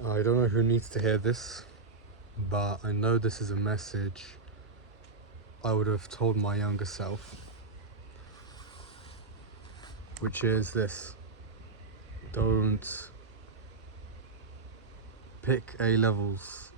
I don't know who needs to hear this, but I know this is a message I would have told my younger self, which is this: don't pick A levels,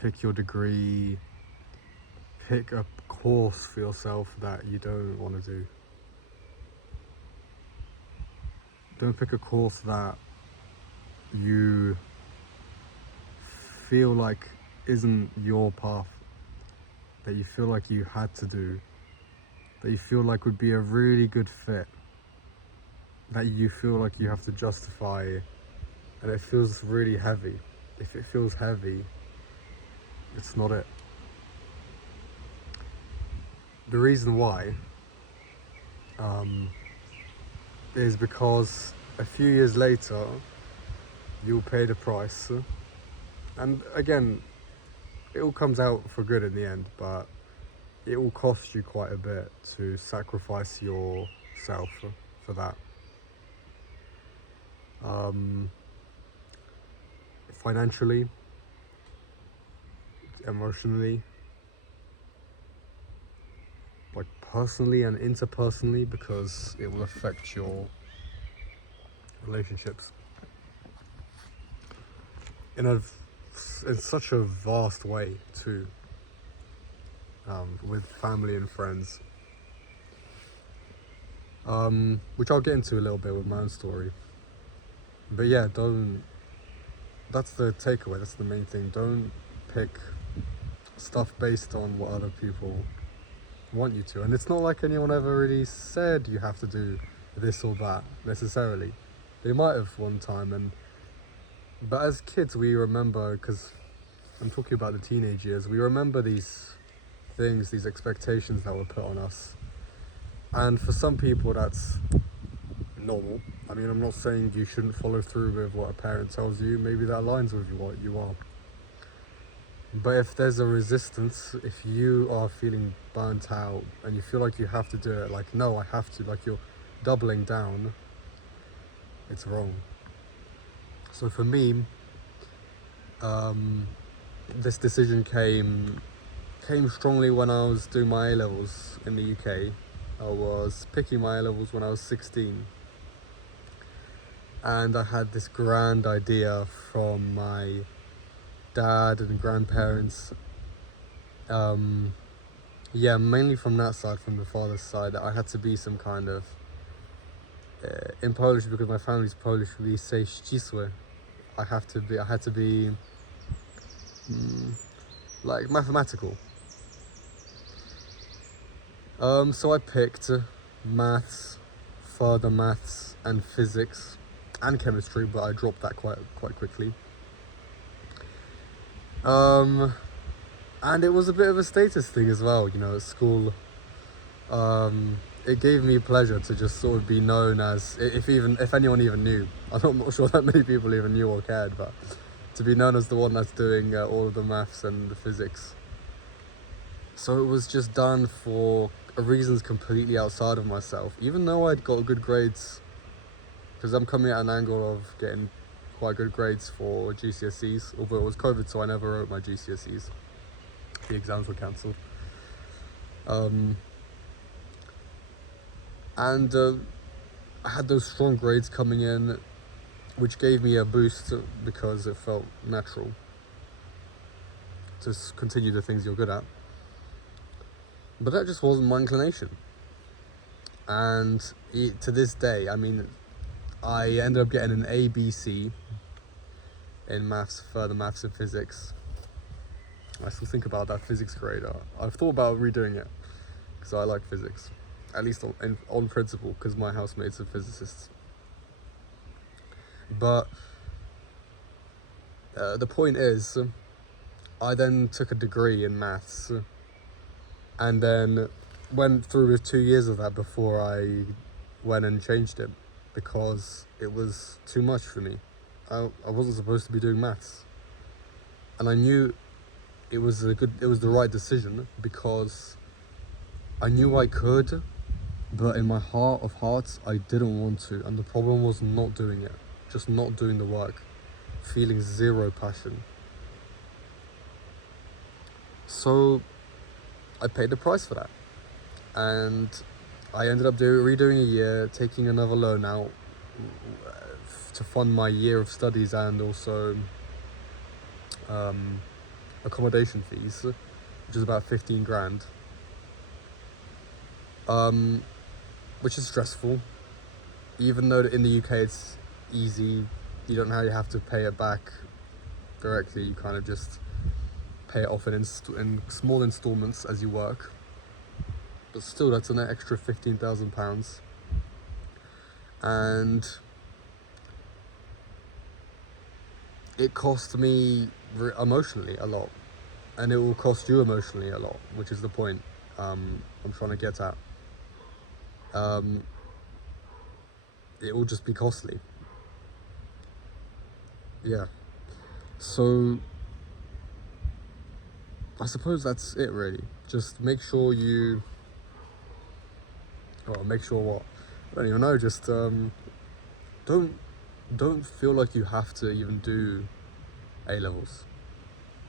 pick your degree, pick a course for yourself that you don't want to do. Don't pick a course that you feel like isn't your path, that you feel like you had to do, that you feel like would be a really good fit, that you feel like you have to justify, and it feels really heavy. If it feels heavy, it's not it. The reason why is because a few years later you'll pay the price, and again, it all comes out for good in the end, but it will cost you quite a bit to sacrifice yourself for that. Financially, emotionally, like personally and interpersonally, because it will affect your relationships in such a vast way too, with family and friends, which I'll get into a little bit with my own story. But yeah, that's the takeaway, that's the main thing. Don't pick stuff based on what other people want you to. And it's not like anyone ever really said you have to do this or that necessarily. They might have one time, but as kids we remember, because I'm talking about the teenage years, we remember these things, these expectations that were put on us. And for some people that's normal. I mean, I'm not saying you shouldn't follow through with what a parent tells you. Maybe that aligns with what you are. But if there's a resistance, if you are feeling burnt out and you feel like you have to do it, like, no, I have to, like you're doubling down, it's wrong. So for me, this decision came strongly when I was doing my A-levels in the UK. I was picking my A-levels when I was 16. And I had this grand idea from my dad and grandparents. Mainly from that side, from the father's side, that I had to be some kind of, in Polish, because my family's Polish, we say ścisłe. I had to be like mathematical. So I picked maths, further maths and physics and chemistry, but I dropped that quite quickly. And it was a bit of a status thing as well, you know, at school. It gave me pleasure to just sort of be known as, if anyone even knew. I'm not sure that many people even knew or cared, but to be known as the one that's doing all of the maths and the physics. So it was just done for reasons completely outside of myself, even though I'd got good grades, because I'm coming at an angle of getting quite good grades for GCSEs, although it was COVID, so I never wrote my GCSEs. The exams were cancelled. And I had those strong grades coming in, which gave me a boost because it felt natural to continue the things you're good at. But that just wasn't my inclination. And to this day, I mean, I ended up getting an ABC in maths, further maths and physics. I still think about that physics grade. I've thought about redoing it because I like physics, at least on principle, because my housemates are physicists. But the point is, I then took a degree in maths and then went through 2 years of that before I went and changed it, because it was too much for me. I wasn't supposed to be doing maths, and I knew it was the right decision, because I knew I could, but in my heart of hearts I didn't want to. And the problem was not doing it, just not doing the work. feeling zero passion. So I paid the price for that, and I ended up redoing a year, taking another loan out to fund my year of studies, and also accommodation fees, which is about 15 grand, which is stressful. Even though in the UK it's easy, you don't really have to pay it back directly, you kind of just pay it off in small installments as you work. But still, that's an extra £15,000, and it cost me emotionally a lot, and it will cost you emotionally a lot, which is the point I'm trying to get at. It will just be costly. Yeah. So I suppose that's it, really. Just make sure you... Well, make sure what? I don't even know. Just don't feel like you have to even do A-levels,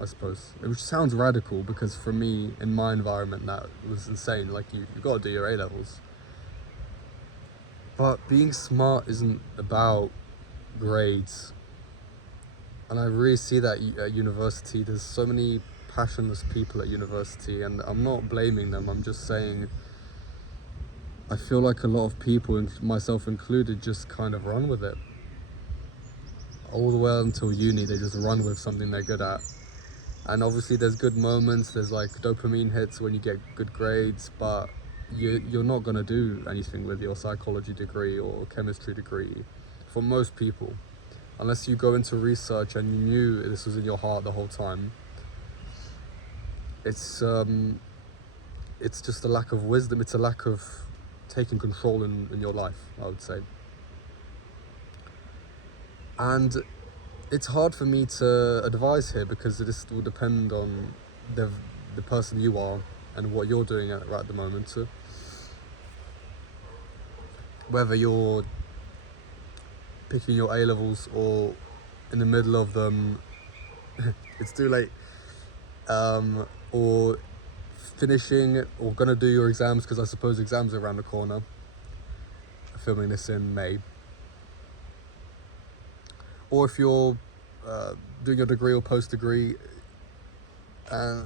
I suppose. Which sounds radical, because for me, in my environment, that was insane. Like, you got to do your A-levels. But being smart isn't about grades. And I really see that at university. There's so many passionless people at university, and I'm not blaming them. I'm just saying I feel like a lot of people, myself included, just kind of run with it. All the way until uni, they just run with something they're good at. And obviously there's good moments, there's like dopamine hits when you get good grades, but you're not going to do anything with your psychology degree or chemistry degree for most people, unless you go into research and you knew this was in your heart the whole time. It's just a lack of wisdom. It's a lack of taking control in your life, I would say. And it's hard for me to advise here, because it will depend on the person you are and what you're doing right at the moment. So whether you're picking your A-levels or in the middle of them, it's too late, or finishing, or gonna do your exams, because I suppose exams are around the corner. I'm filming this in May. Or if you're doing your degree or post-degree, I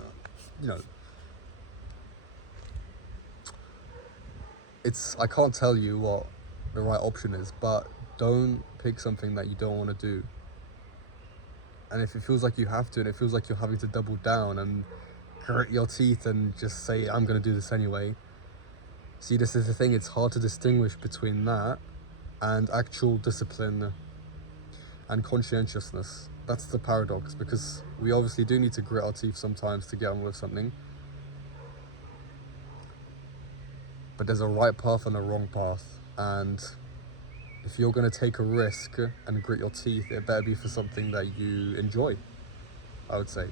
can't tell you what the right option is, but don't pick something that you don't want to do. And if it feels like you have to, and it feels like you're having to double down and grit your teeth and just say, I'm going to do this anyway. See, this is the thing, it's hard to distinguish between that and actual discipline and conscientiousness. That's the paradox, because we obviously do need to grit our teeth sometimes to get on with something. But there's a right path and a wrong path, and if you're going to take a risk and grit your teeth, it better be for something that you enjoy, I would say.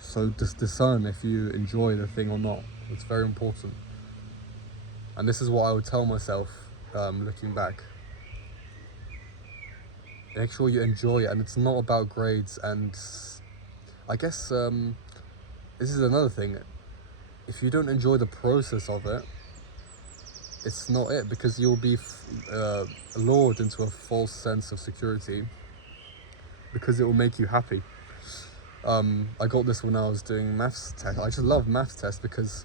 So just discern if you enjoy the thing or not. It's very important. And this is what I would tell myself, looking back. Make sure you enjoy it, and it's not about grades. And I guess this is another thing. If you don't enjoy the process of it, it's not it, because you'll be lured into a false sense of security, because it will make you happy. I got this when I was doing maths test. I just love maths tests, because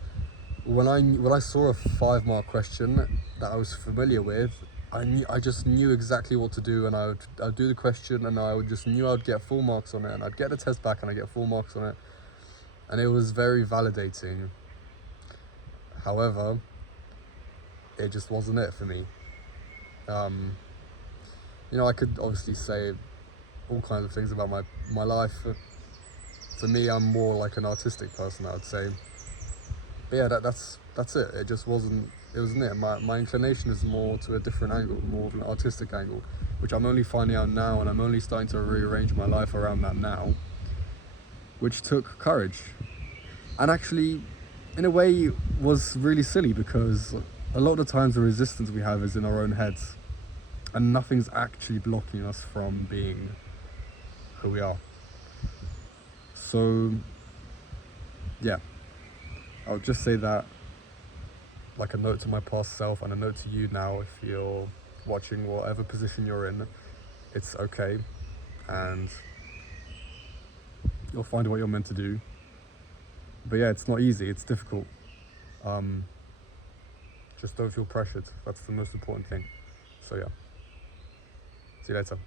when I saw a 5-mark question that I was familiar with, I just knew exactly what to do, and I'd do the question, and I just knew I'd get full marks on it, and I'd get the test back and I'd get full marks on it, and it was very validating. However, it just wasn't it for me. I could obviously say all kinds of things about my life. For me, I'm more like an artistic person, I would say. But yeah, that's it. It just wasn't it. My inclination is more to a different angle, more of an artistic angle, which I'm only finding out now, and I'm only starting to rearrange my life around that now, which took courage. And actually, in a way, was really silly, because a lot of the times the resistance we have is in our own heads, and nothing's actually blocking us from being who we are. So yeah, I'll just say that, like a note to my past self and a note to you now, if you're watching whatever position you're in, it's okay, and you'll find what you're meant to do. But yeah, it's not easy, it's difficult. Just don't feel pressured. That's the most important thing. So yeah, see you later.